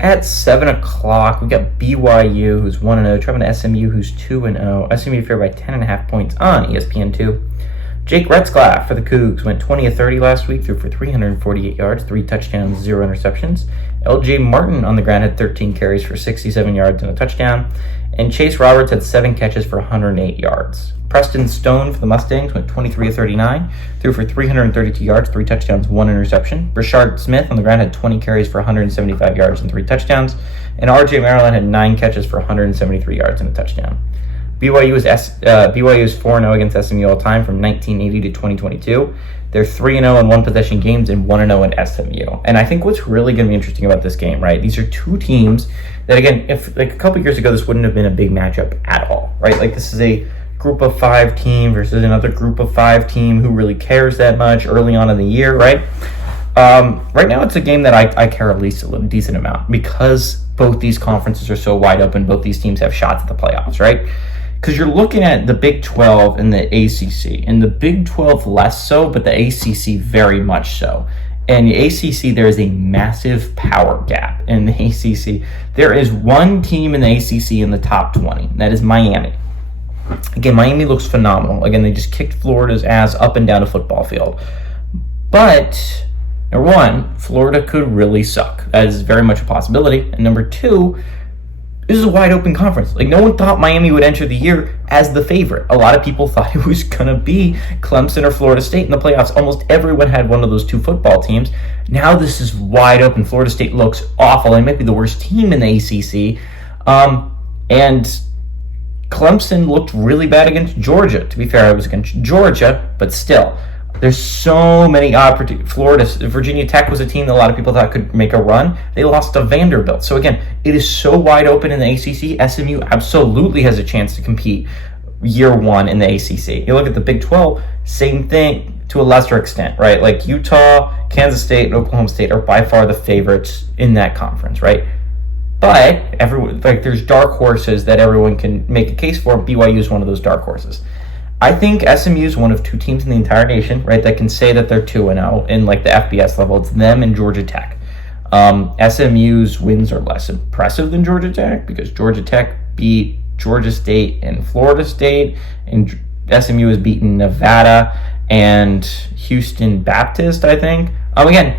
At 7 o'clock, we got BYU, who's 1-0, traveling to SMU, who's 2-0. SMU favored by 10.5 points on ESPN2. Jake Retzlaff for the Cougs went 20 of 30 last week, threw for 348 yards, 3 touchdowns, 0 interceptions. LJ Martin on the ground had 13 carries for 67 yards and a touchdown. And Chase Roberts had 7 catches for 108 yards. Preston Stone for the Mustangs went 23 of 39, threw for 332 yards, 3 touchdowns, 1 interception. Brashard Smith on the ground had 20 carries for 175 yards and 3 touchdowns. And RJ Maryland had 9 catches for 173 yards and a touchdown. BYU is 4-0 against SMU all time from 1980 to 2022. They're 3-0 in one-possession games and 1-0 at SMU. And I think what's really going to be interesting about this game, right? These are two teams that, again, if like a couple years ago, this wouldn't have been a big matchup at all, right? Like this is a group of 5 team versus another group of 5 team who really cares that much early on in the year, right? Right now, it's a game that I care at least a decent amount because both these conferences are so wide open. Both these teams have shots at the playoffs, right? Because you're looking at the Big 12 and the ACC. And the Big 12 less so, but the ACC very much so. And the ACC, there is a massive power gap in the ACC. There is one team in the ACC in the top 20. And that is Miami. Again, Miami looks phenomenal. Again, they just kicked Florida's ass up and down a football field. But, number one, Florida could really suck. That is very much a possibility. And number two, this is a wide open conference. Like, no one thought Miami would enter the year as the favorite. A lot of people thought it was going to be Clemson or Florida State in the playoffs. Almost everyone had one of those 2 football teams. Now this is wide open. Florida State looks awful. They might be the worst team in the ACC. And Clemson looked really bad against Georgia. To be fair, it was against Georgia, but still. There's so many opportunities. Virginia Tech was a team that a lot of people thought could make a run. They lost to Vanderbilt. So again, it is so wide open in the ACC. SMU absolutely has a chance to compete year one in the ACC. You look at the Big 12, same thing to a lesser extent, right? Like Utah, Kansas State, and Oklahoma State are by far the favorites in that conference, right? But there's dark horses that everyone can make a case for. BYU is one of those dark horses. I think SMU is one of 2 teams in the entire nation, right, that can say that they're 2-0 in like the FBS level. It's them and Georgia Tech. SMU's wins are less impressive than Georgia Tech because Georgia Tech beat Georgia State and Florida State, and SMU has beaten Nevada and Houston Baptist, I think. Again,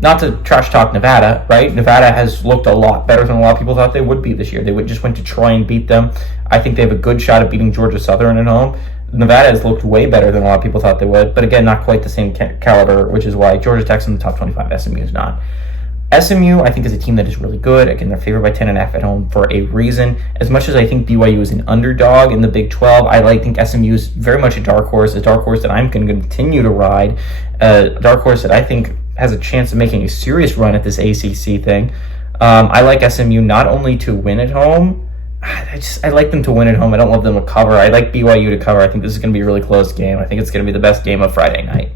not to trash talk Nevada, right? Nevada has looked a lot better than a lot of people thought they would be this year. They just went to try and beat them. I think they have a good shot at beating Georgia Southern at home. Nevada has looked way better than a lot of people thought they would, but again, not quite the same caliber, which is why Georgia Tech's in the top 25, SMU is not. SMU, I think, is a team that is really good. Again, they're favored by 10.5 at home for a reason. As much as I think BYU is an underdog in the Big 12, I think SMU is very much a dark horse that I'm going to continue to ride, a dark horse that I think has a chance of making a serious run at this ACC thing. I like SMU not only to win at home, I like them to win at home. I don't love them to cover. I like BYU to cover. I think this is going to be a really close game. I think it's going to be the best game of Friday night.